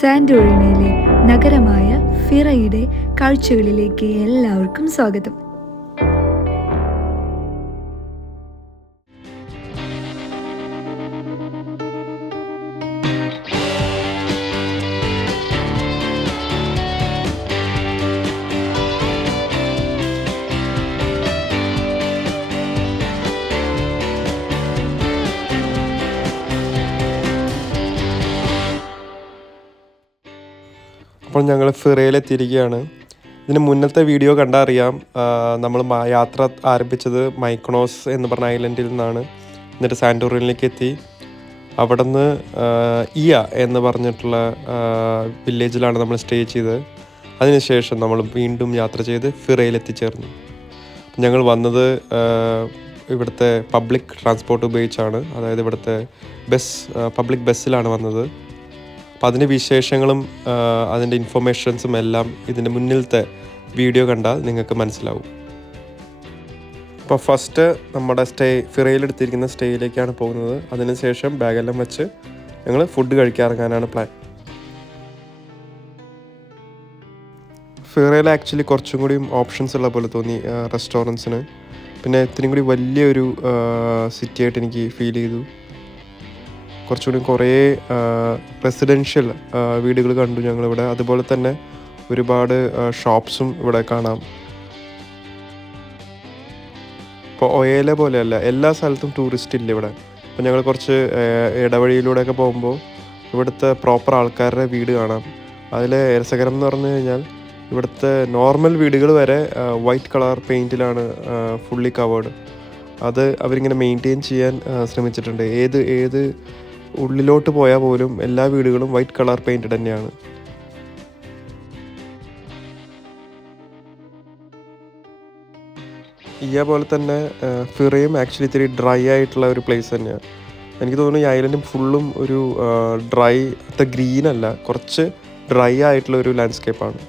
സാന്റോറിനിയിലെ നഗരമായ ഫിറയുടെ കാഴ്ചകളിലേക്ക് എല്ലാവർക്കും സ്വാഗതം. അപ്പോൾ ഞങ്ങൾ ഫിറയിലെത്തിയിരിക്കുകയാണ്. ഇതിന് മുന്നത്തെ വീഡിയോ കണ്ടാൽ അറിയാം. നമ്മൾ യാത്ര ആരംഭിച്ചത് മൈക്കണോസ് എന്ന് പറഞ്ഞ ഐലൻഡിൽ നിന്നാണ്. എന്നിട്ട് സാന്റോറിനിലേക്ക് എത്തി. അവിടെ നിന്ന് ഇയ എന്ന് പറഞ്ഞിട്ടുള്ള വില്ലേജിലാണ് നമ്മൾ സ്റ്റേ ചെയ്തത്. അതിനുശേഷം നമ്മൾ വീണ്ടും യാത്ര ചെയ്ത് ഫിറയിൽ എത്തിച്ചേർന്നു ഞങ്ങൾ വന്നത് ഇവിടുത്തെ പബ്ലിക് ട്രാൻസ്പോർട്ട് ഉപയോഗിച്ചാണ്. അതായത് ഇവിടുത്തെ ബസ് പബ്ലിക് ബസ്സിലാണ് വന്നത്. അപ്പം അതിന്റെ വിശേഷങ്ങളും അതിന്റെ ഇൻഫർമേഷൻസും എല്ലാം ഇതിന്റെ മുന്നിലത്തെ വീഡിയോ കണ്ടാൽ നിങ്ങൾക്ക് മനസ്സിലാവും. അപ്പോൾ ഫസ്റ്റ് നമ്മുടെ സ്റ്റേ ഫിറയിലെടുത്തിരിക്കുന്ന സ്റ്റേയിലേക്കാണ് പോകുന്നത്. അതിനുശേഷം ബാഗെല്ലാം വെച്ച് ഞങ്ങൾ ഫുഡ് കഴിക്കാറങ്ങാനാണ് പ്ലാൻ ഫിറയിൽ ആക്ച്വലി കുറച്ചും കൂടി ഓപ്ഷൻസ് ഉള്ള പോലെ തോന്നി റെസ്റ്റോറന്റ്സിന് പിന്നെ ഇത്രയും കൂടി വലിയൊരു സിറ്റി ആയിട്ട് എനിക്ക് ഫീൽ ചെയ്തു. കുറച്ചുകൂടി കുറേ റെസിഡൻഷ്യൽ വീടുകൾ കണ്ടു ഞങ്ങളിവിടെ. അതുപോലെ തന്നെ ഒരുപാട് ഷോപ്സും ഇവിടെ കാണാം. ഇപ്പോൾ ഒയേല പോലെയല്ല എല്ലാ സ്ഥലത്തും ടൂറിസ്റ്റ് ഇല്ല ഇവിടെ? അപ്പോൾ ഞങ്ങൾ കുറച്ച് ഇടവഴിയിലൂടെയൊക്കെ പോകുമ്പോൾ ഇവിടുത്തെ പ്രോപ്പർ ആൾക്കാരുടെ വീട് കാണാം. അതിൽ രസകരം എന്ന് പറഞ്ഞു കഴിഞ്ഞാൽ ഇവിടുത്തെ നോർമൽ വീടുകൾ വരെ വൈറ്റ് കളർ പെയിന്റിലാണ് ഫുള്ളി കവേർഡ് അത് അവരിങ്ങനെ മെയിന്റെയിൻ ചെയ്യാൻ ശ്രമിച്ചിട്ടുണ്ട്. ഏത് ഏത് ഉള്ളിലോട്ട് പോയാൽ പോലും എല്ലാ വീടുകളും വൈറ്റ് കളർ പെയിന്റഡ് തന്നെയാണ്. ഇയ പോലെ തന്നെ ഫിറയും ആക്ച്വലി ഇത്തിരി ഡ്രൈ ആയിട്ടുള്ള ഒരു പ്ലേസ് തന്നെയാണ് എനിക്ക് തോന്നുന്നു ഈ ഐലൻഡും ഫുള്ളും ഒരു ഡ്രൈ അത്ര ഗ്രീൻ അല്ല കുറച്ച് ഡ്രൈ ആയിട്ടുള്ള ഒരു ലാൻഡ്സ്കേപ്പാണ്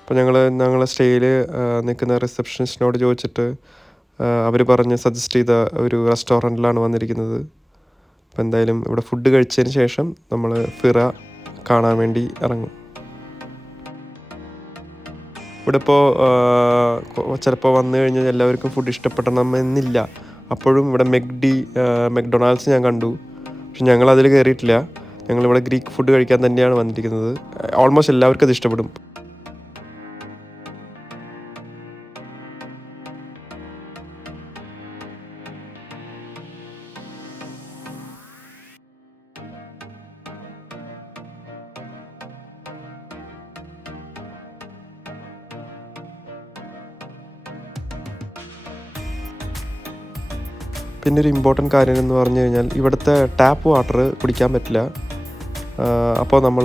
അപ്പോൾ ഞങ്ങൾ ഞങ്ങളെ സ്റ്റേയിൽ നിൽക്കുന്ന റിസപ്ഷനിസ്റ്റിനോട് ചോദിച്ചിട്ട് അവർ പറഞ്ഞ് സജസ്റ്റ് ചെയ്ത ഒരു റെസ്റ്റോറന്റിലാണ് വന്നിരിക്കുന്നത്. അപ്പോൾ എന്തായാലും ഇവിടെ ഫുഡ് കഴിച്ചതിന് ശേഷം നമ്മൾ ഫിറ കാണാൻ വേണ്ടി ഇറങ്ങും. ഇവിടെ ഇപ്പോൾ ചിലപ്പോൾ വന്നു കഴിഞ്ഞാൽ എല്ലാവർക്കും ഫുഡ് ഇഷ്ടപ്പെടണമെന്നില്ല അപ്പോഴും ഇവിടെ മെക്ഡി മെക്ഡൊണാൾഡ്സ് ഞാൻ കണ്ടു. പക്ഷെ ഞങ്ങൾ അതിൽ കയറിയിട്ടില്ല. ഞങ്ങളിവിടെ ഗ്രീക്ക് ഫുഡ് കഴിക്കാൻ തന്നെയാണ് വന്നിരിക്കുന്നത്. ഓൾമോസ്റ്റ് എല്ലാവർക്കും അത് ഇഷ്ടപ്പെടും. പിന്നെ ഒരു ഇമ്പോർട്ടന്റ് കാര്യം എന്ന് പറഞ്ഞു കഴിഞ്ഞാൽ ഇവിടുത്തെ ടാപ്പ് വാട്ടർ കുടിക്കാൻ പറ്റില്ല. അപ്പോൾ നമ്മൾ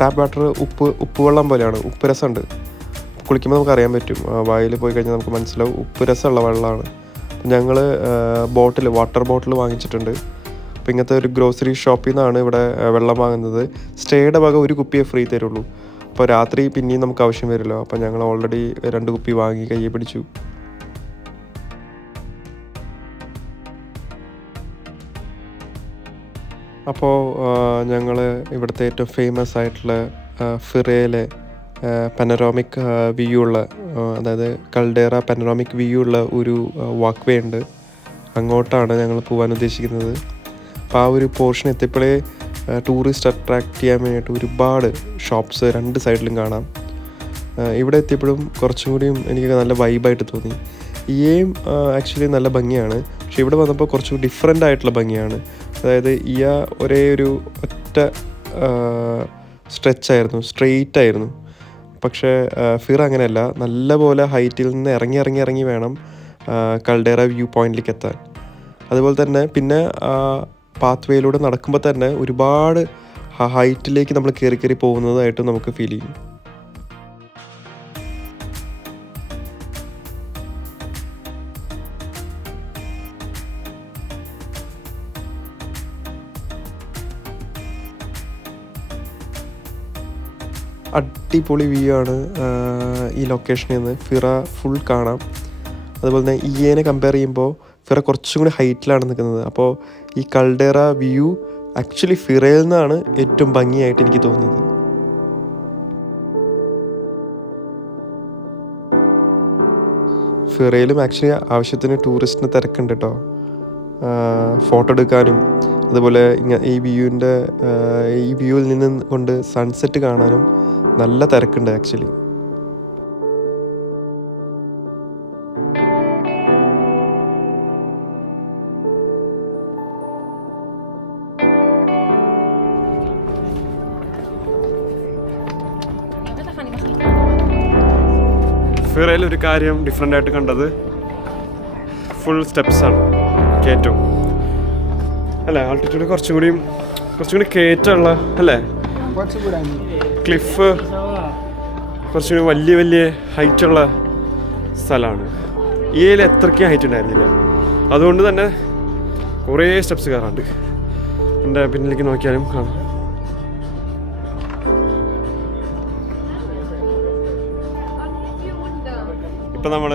ടാപ്പ് വാട്ടർ ഉപ്പ് ഉപ്പുവെള്ളം പോലെയാണ്. ഉപ്പ് രസമുണ്ട്. കുളിക്കുമ്പോൾ നമുക്ക് അറിയാൻ പറ്റും. വായിൽ പോയി കഴിഞ്ഞാൽ നമുക്ക് മനസ്സിലാവും ഉപ്പ് രസമുള്ള വെള്ളമാണ്. ഞങ്ങൾ ബോട്ടിൽ വാട്ടർ ബോട്ടിൽ വാങ്ങിച്ചിട്ടുണ്ട്. അപ്പോൾ ഇങ്ങനത്തെ ഒരു ഗ്രോസറി ഷോപ്പിൽ നിന്നാണ് ഇവിടെ വെള്ളം വാങ്ങുന്നത്. സ്റ്റേയുടെ ഭാഗം ഒരു കുപ്പിയെ ഫ്രീ തരുള്ളൂ. അപ്പോൾ രാത്രി പിന്നെയും നമുക്ക് ആവശ്യം വരില്ല അപ്പോൾ ഞങ്ങൾ ഓൾറെഡി രണ്ട് കുപ്പി വാങ്ങി കയ്യെ പിടിച്ചു. അപ്പോൾ ഞങ്ങൾ ഇവിടുത്തെ ഏറ്റവും ഫേമസ് ആയിട്ടുള്ള ഫിറയിലെ പനറോമിക് വ്യൂ ഉള്ള അതായത് കൾഡേറ പനറോമിക് വ്യൂ ഉള്ള ഒരു വാക്ക് വേ ഉണ്ട്. അങ്ങോട്ടാണ് ഞങ്ങൾ പോകാൻ ഉദ്ദേശിക്കുന്നത്. അപ്പോൾ ആ ഒരു പോർഷൻ എത്തിയപ്പോഴേ ടൂറിസ്റ്റ് അട്രാക്ട് ചെയ്യാൻ വേണ്ടിയിട്ട് ഒരുപാട് ഷോപ്സ് രണ്ട് സൈഡിലും കാണാം. ഇവിടെ എത്തിയപ്പോഴും കുറച്ചും കൂടിയും എനിക്ക് നല്ല വൈബായിട്ട് തോന്നി. ഇയയും ആക്ച്വലി നല്ല ഭംഗിയാണ്. പക്ഷേ ഇവിടെ വന്നപ്പോൾ കുറച്ചും ഡിഫറെന്റ് ആയിട്ടുള്ള ഭംഗിയാണ്. അതായത് ഇയ ഒരേ ഒരു ഒറ്റ സ്ട്രെച്ചായിരുന്നു സ്ട്രെയിറ്റ് ആയിരുന്നു. പക്ഷേ ഫിർ അങ്ങനെയല്ല നല്ലപോലെ ഹൈറ്റിൽ നിന്ന് ഇറങ്ങി ഇറങ്ങി ഇറങ്ങി വേണം കൾഡേറ വ്യൂ പോയിന്റിലേക്ക് എത്താൻ. അതുപോലെ തന്നെ പിന്നെ പാത്ത് വേയിലൂടെ നടക്കുമ്പോൾ തന്നെ ഒരുപാട് ഹൈറ്റിലേക്ക് നമ്മൾ കയറി കയറി പോകുന്നതായിട്ട് നമുക്ക് ഫീൽ ചെയ്യും. അടിപൊളി വ്യൂ ആണ് ഈ ലൊക്കേഷനിൽ നിന്ന് ഫിറ ഫുൾ കാണാം. അതുപോലെ തന്നെ ഇയേനെ കമ്പയർ ചെയ്യുമ്പോൾ ഫിറ കുറച്ചും കൂടി ഹൈറ്റിലാണ് നിൽക്കുന്നത് അപ്പോൾ ഈ കൾഡേറ വ്യൂ ആക്ച്വലി ഫിറയിൽ നിന്നാണ് ഏറ്റവും ഭംഗിയായിട്ട് എനിക്ക് തോന്നിയത്. ഫിറയിലും ആക്ച്വലി ആവശ്യത്തിന് ടൂറിസ്റ്റിന് തിരക്കുണ്ട് കേട്ടോ ഫോട്ടോ എടുക്കാനും അതുപോലെ ഈ വ്യൂവിന്റെ ഈ വ്യൂവിൽ നിന്ന് കൊണ്ട് സൺസെറ്റ് കാണാനും നല്ല തിരക്കുണ്ട് ആക്ച്വലി ഫിറയിൽ ഒരു കാര്യം ഡിഫറെന്റ് ആയിട്ട് കണ്ടത് ഫുൾ സ്റ്റെപ്സ് ആണ് കയറ്റവും. അല്ലേ ആൾട്ടിറ്റ്യൂഡ് കുറച്ചും കൂടിയും കുറച്ചും കൂടി കയറ്റമുള്ള അല്ലേ? ക്ലിഫ് കുറച്ചുകൂടി വലിയ വലിയ ഹൈറ്റുള്ള സ്ഥലമാണ്. എത്രയ്ക്ക് എത്രയ്ക്കും ഹൈറ്റ് ഉണ്ടായിരുന്നില്ല. അതുകൊണ്ട് തന്നെ കുറേ സ്റ്റെപ്സ് കയറാണ്ട് എന്റെ പിന്നിലേക്ക് നോക്കിയാലും കാണാം. ഇപ്പം നമ്മൾ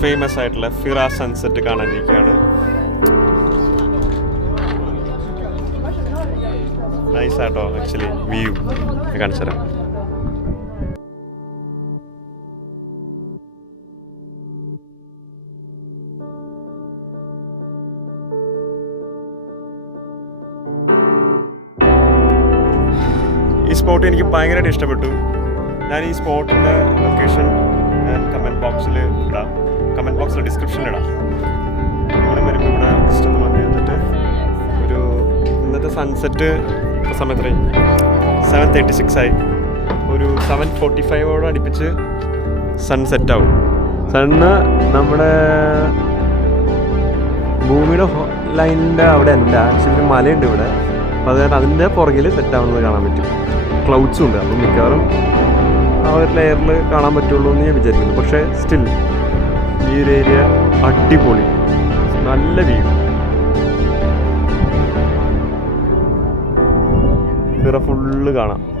ഫേമസ് ആയിട്ടുള്ള ഫിറ സൺസെറ്റ് കാണാനിരിക്കുകയാണ്. നൈസ് ആട്ടോ ആക്ച്വലി വ്യൂ കാണിച്ചു തരാം. ഈ സ്പോട്ട് എനിക്ക് ഭയങ്കരമായിട്ട് ഇഷ്ടപ്പെട്ടു. ഞാൻ ഈ സ്പോട്ടിന്റെ ലൊക്കേഷൻ ഞാൻ കമന്റ് ബോക്സിൽ ഇടാം. കമന്റ് ബോക്സിൽ ഡിസ്ക്രിപ്ഷനിൽ ഇടാം. നിങ്ങൾ വരുമ്പോൾ ഇവിടെ ജസ്റ്റ് ഒന്ന് വന്ന് ഇരുന്നിട്ട് ഒരു ഇന്നത്തെ സൺസെറ്റ് ഇപ്പോൾ സമയത്ത് സെവൻ തേർട്ടി സിക്സ് ആയി. ഒരു സെവൻ ഫോർട്ടി ഫൈവോട് അടുപ്പിച്ച് സൺസെറ്റ് ആവും. സണ്ണ് നമ്മുടെ ഭൂമിയുടെ ലൈനിന്റെ അവിടെ അല്ല ആക്ച്വലി ഒരു മലയുണ്ട് ഇവിടെ. അപ്പോൾ അത് അതിന്റെ പുറകിൽ സെറ്റ് ആവുന്നത് കാണാൻ പറ്റും. ക്ലൗഡ്സും ഉണ്ട് അപ്പം മിക്കവാറും ആ ഒരു ലെയറിൽ കാണാൻ പറ്റുള്ളൂ എന്ന് ഞാൻ വിചാരിക്കുന്നു. പക്ഷേ സ്റ്റിൽ ഈ ഒരു ഏരിയ അടിപൊളി. നല്ല വ്യൂ ഇറ ഫുള്ള് കാണാം.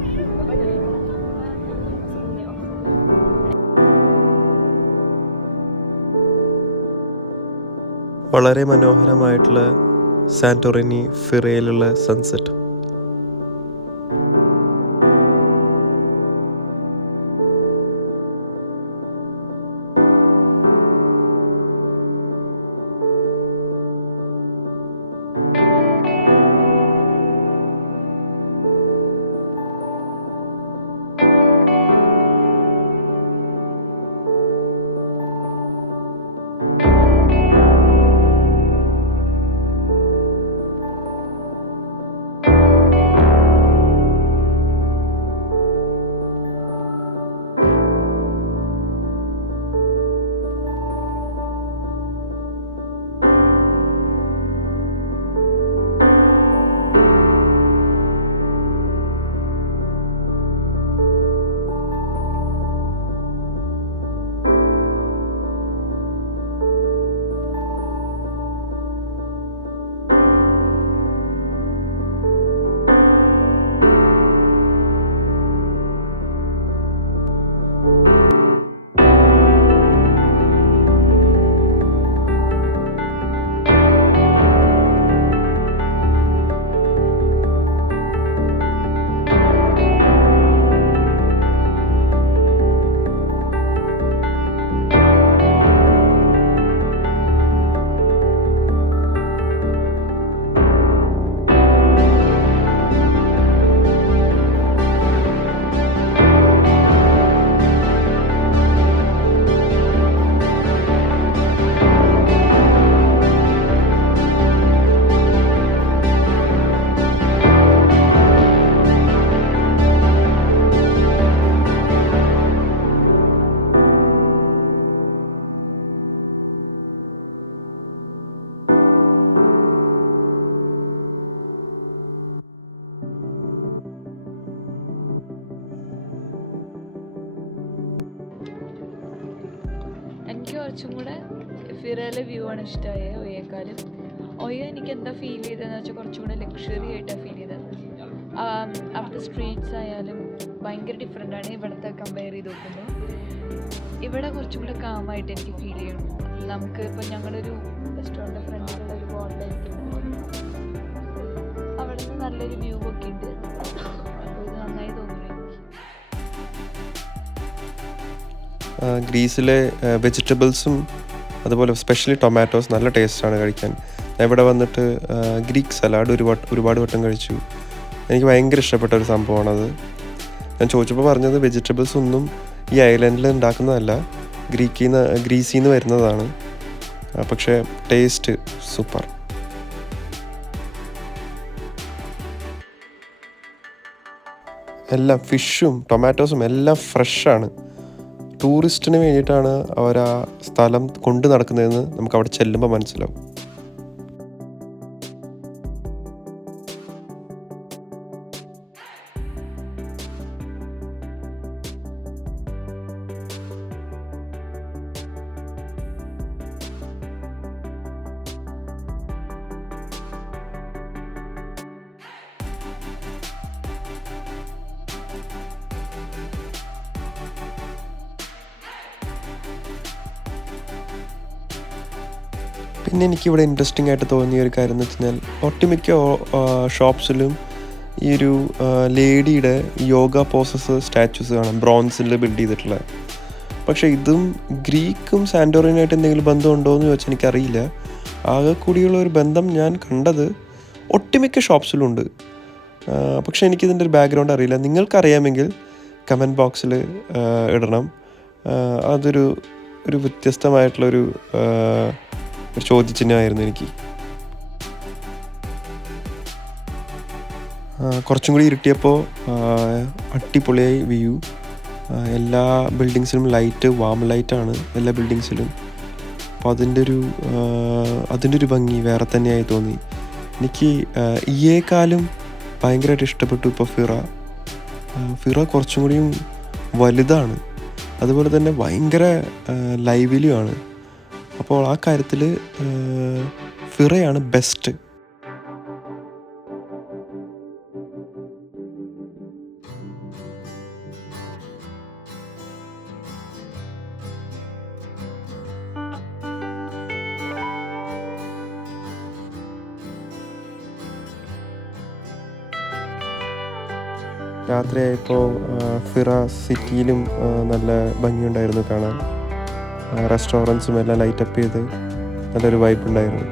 വളരെ മനോഹരമായിട്ടുള്ള സാന്റോറിനി ഫിറയിലുള്ള സൺസെറ്റ് കുറച്ചും കൂടെ ഫിറയിലെ വ്യൂ ആണ് ഇഷ്ടമായത് ഒയ്യേക്കാളും ഒയ്യ എനിക്ക് എന്താ ഫീൽ ചെയ്തതെന്ന് വെച്ചാൽ കുറച്ചും കൂടെ ലക്ഷറി ആയിട്ടാണ് ഫീൽ ചെയ്തത്. അവിടുത്തെ സ്ട്രീറ്റ്സ് ആയാലും ഭയങ്കര ഡിഫറെന്റ് ആണ് ഇവിടുത്തെ കമ്പയർ ചെയ്ത് നോക്കുമ്പോൾ ഇവിടെ കുറച്ചും കൂടെ കാമായിട്ട് എനിക്ക് ഫീൽ ചെയ്യണം. നമുക്ക് ഇപ്പം ഞങ്ങളൊരു റെസ്റ്റോറന്റ് ഫ്രണ്ട്സിലുള്ള ഒരു ബോട്ടിലായിരിക്കും അവിടെ നല്ലൊരു വ്യൂ ഒക്കെ ഉണ്ട്. ഗ്രീസിലെ വെജിറ്റബിൾസും അതുപോലെ സ്പെഷ്യലി ടൊമാറ്റോസ് നല്ല ടേസ്റ്റാണ് കഴിക്കാൻ. ഞാൻ ഇവിടെ വന്നിട്ട് ഗ്രീക്ക് സലാഡ് ഒരുപാട് ഒരുപാട് വട്ടം കഴിച്ചു. എനിക്ക് ഭയങ്കര ഇഷ്ടപ്പെട്ട ഒരു സംഭവമാണത് ഞാൻ ചോദിച്ചപ്പോൾ പറഞ്ഞത് വെജിറ്റബിൾസ് ഒന്നും ഈ ഐലൻഡിൽ ഉണ്ടാക്കുന്നതല്ല ഗ്രീക്കിൽ നിന്ന് ഗ്രീസിൽ നിന്ന് വരുന്നതാണ് പക്ഷേ ടേസ്റ്റ് സൂപ്പർ. എല്ലാം ഫിഷും ടൊമാറ്റോസും എല്ലാം ഫ്രഷാണ്. ടൂറിസ്റ്റിന് വേണ്ടിയിട്ടാണ് അവർ ആ സ്ഥലം കൊണ്ട് നടക്കുന്നതെന്ന് നമുക്ക് അവിടെ ചെല്ലുമ്പോൾ മനസ്സിലാവും. പിന്നെ എനിക്കിവിടെ ഇൻട്രസ്റ്റിംഗ് ആയിട്ട് തോന്നിയ ഒരു കാര്യം എന്ന് വെച്ച് കഴിഞ്ഞാൽ ഒട്ടുമിക്ക ഷോപ്സിലും ഈ ഒരു ലേഡിയുടെ യോഗ പോസസ് സ്റ്റാച്യൂസ് കാണാം. ബ്രോൺസിൽ ബിൽഡ് ചെയ്തിട്ടുള്ള. പക്ഷേ ഇതും ഗ്രീക്കും സാൻഡോറിനായിട്ട് എന്തെങ്കിലും ബന്ധമുണ്ടോ എന്ന് ചോദിച്ചാൽ എനിക്കറിയില്ല. ആകെ കൂടിയുള്ള ഒരു ബന്ധം ഞാൻ കണ്ടത് ഒട്ടുമിക്ക ഷോപ്സിലുണ്ട് പക്ഷേ എനിക്കിതിന്റെ ഒരു ബാക്ക്ഗ്രൗണ്ട് അറിയില്ല. നിങ്ങൾക്കറിയാമെങ്കിൽ കമന്റ് ബോക്സിൽ ഇടണം. അതൊരു ഒരു വ്യത്യസ്തമായിട്ടുള്ളൊരു ഒരു ചോദ്യചിഹ്നമായിരുന്നു എനിക്ക്. കുറച്ചും കൂടി ഇരുട്ടിയപ്പോൾ അടിപൊളിയായി വ്യൂ. എല്ലാ ബിൽഡിങ്സിലും ലൈറ്റ് വാം ലൈറ്റാണ് എല്ലാ ബിൽഡിങ്സിലും. അപ്പോൾ അതിന്റെ ഒരു അതിന്റെ ഒരു ഭംഗി വേറെ തന്നെയായി തോന്നി. എനിക്ക് ഈയേക്കാളും ഭയങ്കരമായിട്ട് ഇഷ്ടപ്പെട്ടു ഇപ്പോൾ ഫിറ. ഫിറ കുറച്ചും കൂടിയും വലുതാണ്. അതുപോലെ തന്നെ ഭയങ്കര ലൈവിലുമാണ് അപ്പോൾ ആ കാര്യത്തിൽ ഫിറയാണ് ബെസ്റ്റ്. രാത്രിയായപ്പോൾ ഫിറ സിറ്റിയിലും നല്ല ഭംഗിയുണ്ടായിരുന്നു കാണാൻ. റെസ്റ്റോറന്റ്സും എല്ലാം ലൈറ്റപ്പ് ചെയ്ത് നല്ലൊരു വൈബ് ഉണ്ടായിരുന്നു.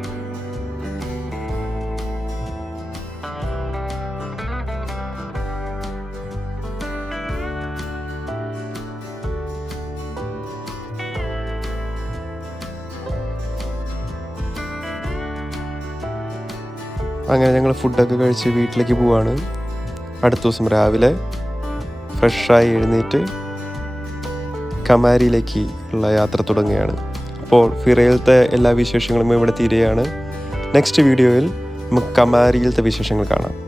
അങ്ങനെ ഞങ്ങൾ ഫുഡൊക്കെ കഴിച്ച് വീട്ടിലേക്ക് പോവാണ്. അടുത്ത ദിവസം രാവിലെ ഫ്രഷായി എഴുന്നേറ്റ് കമാരിയിലേക്ക് ഉള്ള യാത്ര തുടങ്ങുകയാണ്. അപ്പോൾ ഫിറയിലത്തെ എല്ലാ വിശേഷങ്ങളും ഇവിടെ തീരുകയാണ്. നെക്സ്റ്റ് വീഡിയോയിൽ നമുക്ക് കമാരിയിലത്തെ വിശേഷങ്ങൾ കാണാം.